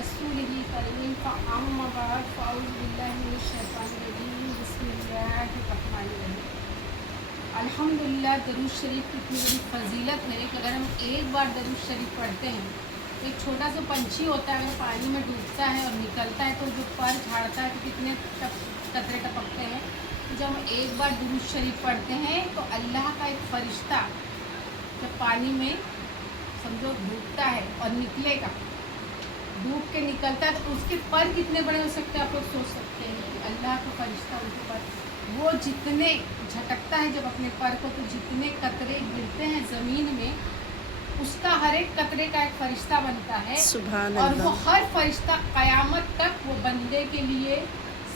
रसूलिही करीम अम्मा बाद फ़अऊज़ु बिल्लाहि मिनश शैतानिर रजीम बिस्मिल्लाहिर रहमानिर रहीम। अल्हम्दुलिल्लाह, दरूद शरीफ की इतनी बड़ी फजीलत है कि अगर हम एक बार दरूद शरीफ पढ़ते हैं तो एक छोटा सा पंछी होता है, अगर पानी में डूबता है और निकलता है तो जो पर झाड़ता है तो कितने कतरे टपकते हैं। जब हम एक बार दरूद शरीफ पढ़ते हैं तो अल्लाह का एक फ़रिश्ता जब पानी में समझो डूबता है और निकलेगा, डूब के निकलता है तो उसके पर कितने बड़े हो सकते हैं। आप लोग सोच सकते हैं कि अल्लाह का फरिश्ता उनके पर वो जितने झटकता है जब अपने पर को, तो जितने कतरे गिरते हैं ज़मीन में उसका हर एक कतरे का एक फरिश्ता बनता है। सुभान और वो अल्लाह। हर फरिश्ता क़यामत तक वो बंदे के लिए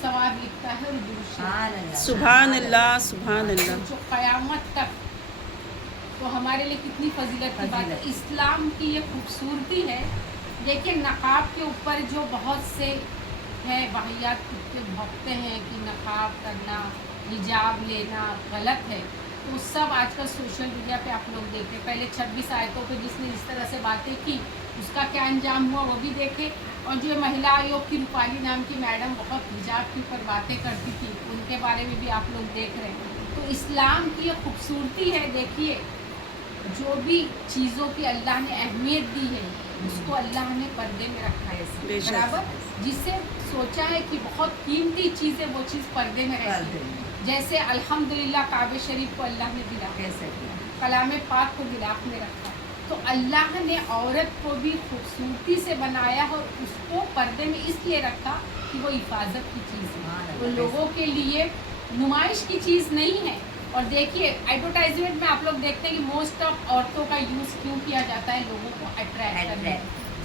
सवाब लिखता है और दूसरा सुभान अल्लाह, सुभान अल्लाह। जो क़यामत तक, तो हमारे लिए कितनी फजीलत की बात है। इस्लाम की ये खूबसूरती है। देखिए, नकाब के ऊपर जो बहुत से है वाहियात कुत्ते भौंकते हैं कि नकाब करना, हिजाब लेना गलत है, तो सब आजकल सोशल मीडिया पे आप लोग देखें। पहले 26 आयतों पे जिसने इस तरह से बातें की उसका क्या अंजाम हुआ वो भी देखें। और जो महिला आयोग की रूपाली नाम की मैडम बहुत हिजाब के ऊपर बातें करती थी, उनके बारे में भी आप लोग देख रहे हैं। तो इस्लाम की ये खूबसूरती है। देखिए, जो भी चीज़ों की अल्लाह ने अहमियत दी है उसको अल्लाह ने पर्दे में रखा है बराबर। जिससे सोचा है कि बहुत कीमती चीज़ है वो चीज़ पर्दे में रहती है। जैसे अल्हम्दुलिल्लाह काबे शरीफ को अल्लाह ने गिलाफ कैसे किया, कलाम पाक को गिलाफ में रखा। तो अल्लाह ने औरत को भी खूबसूरती से बनाया और उसको पर्दे में इसलिए रखा कि वो हिफाजत की चीज़ है, वो लोगों के लिए नुमाइश की चीज़ नहीं है। और देखिए, एडवर्टाइजमेंट में आप लोग देखते हैं कि मोस्ट ऑफ औरतों का यूज़ क्यों किया जाता है, लोगों को अट्रैक्ट करने,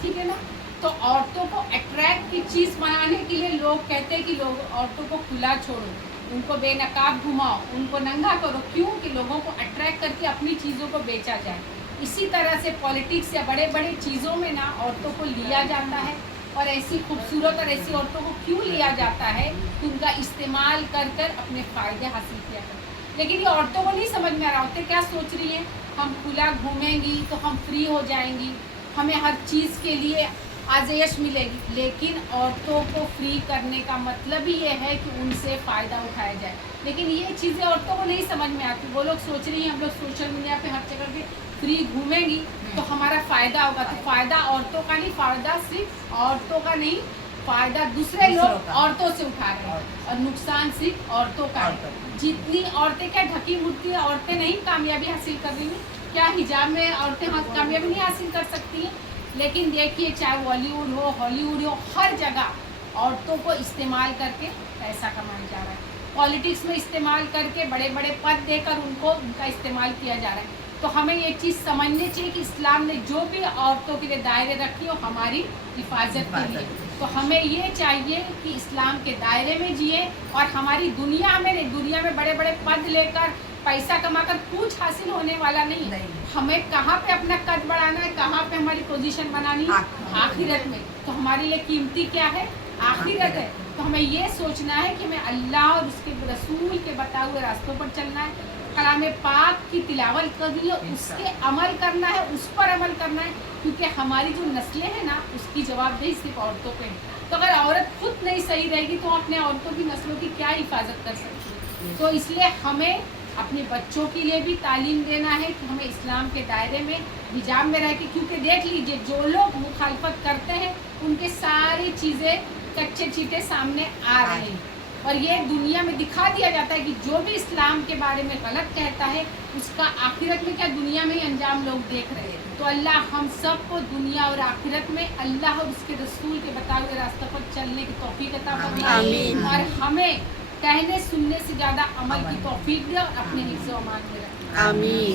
ठीक है ना। तो औरतों को अट्रैक्ट की चीज़ बनाने के लिए लोग कहते हैं कि लोग औरतों को खुला छोड़ो, उनको बेनकाब घुमाओ, उनको नंगा करो। क्यों? कि लोगों को अट्रैक्ट करके अपनी चीज़ों को बेचा जाए। इसी तरह से पॉलिटिक्स या बड़े बड़े चीज़ों में ना औरतों को लिया जाता है। और ऐसी खूबसूरत और ऐसी औरतों को क्यों लिया जाता है कि उनका इस्तेमाल कर कर अपने फ़ायदे हासिल किया करते। लेकिन ये औरतों को नहीं समझ में आ रहा। औरतें क्या सोच रही हैं, हम खुला घूमेंगी तो हम फ्री हो जाएंगी, हमें हर चीज़ के लिए आज़ाइश मिलेगी। लेकिन औरतों को फ्री करने का मतलब ही ये है कि उनसे फ़ायदा उठाया जाए। लेकिन ये चीज़ें औरतों को नहीं समझ में आती। वो लोग सोच रही हैं हम लोग सोशल मीडिया पे हर जगह पे फ्री घूमेंगी तो हमारा फ़ायदा होगा। तो फ़ायदा औरतों का नहीं, फ़ायदा सिर्फ औरतों का नहीं, फ़ायदा दूसरे लोग औरतों से उठा रहे हैं और नुकसान सिर्फ औरतों का है। जितनी औरतें क्या ढकी मुट्ठी औरतें नहीं कामयाबी हासिल कर रही हैं, क्या हिजाब में औरतें कामयाबी नहीं हासिल कर सकती हैं। लेकिन देखिए, चाहे बॉलीवुड हो, हॉलीवुड हो, हर जगह औरतों को इस्तेमाल करके पैसा कमाया जा रहा है। पॉलिटिक्स में इस्तेमाल करके बड़े बड़े पद देकर उनको उनका इस्तेमाल किया जा रहा है। तो हमें ये चीज़ समझनी चाहिए कि इस्लाम ने जो भी औरतों के लिए दायरे रखी हो हमारी हिफाजत के लिए। तो हमें ये चाहिए कि इस्लाम के दायरे में जिए और हमारी दुनिया में नहीं, दुनिया में बड़े बड़े पद लेकर पैसा कमाकर कुछ हासिल होने वाला नहीं। हमें कहाँ पे अपना कद बढ़ाना है, कहाँ पे हमारी पोजीशन बनानी है, आखिरत में। तो हमारे लिए कीमती क्या है, आखिरत है। तो हमें ये सोचना है कि हमें अल्लाह और उसके रसूल के बताए हुए रास्तों पर चलना है, कलाम पाक की तिलावत करनी है, उसके अमल करना है, उस पर अमल करना है। क्योंकि हमारी जो नस्लें हैं ना उसकी जवाबदेही सिर्फ औरतों पे है। तो अगर औरत खुद नहीं सही रहेगी तो अपने औरतों की नस्लों की क्या हिफाजत कर सकती है। तो इसलिए हमें अपने बच्चों के लिए भी तालीम देना है कि हमें इस्लाम के दायरे में हिजाब में रह के, क्योंकि देख लीजिए जो लोग मुखालफत करते हैं उनके सारी चीज़ें कच्चे चीटे सामने आ रहे हैं। और ये दुनिया में दिखा दिया जाता है कि जो भी इस्लाम के बारे में गलत कहता है उसका आखिरत में क्या, दुनिया में ही अंजाम लोग देख रहे हैं। तो अल्लाह हम सब को दुनिया और आखिरत में अल्लाह और उसके रसूल के बताए हुए रास्ते पर चलने की तौफीक अता फरमाए और हमें कहने सुनने से ज़्यादा अमल की तौफीक दे और अपने हिफ्ज़-ओ-अमान में रखें। आमीन।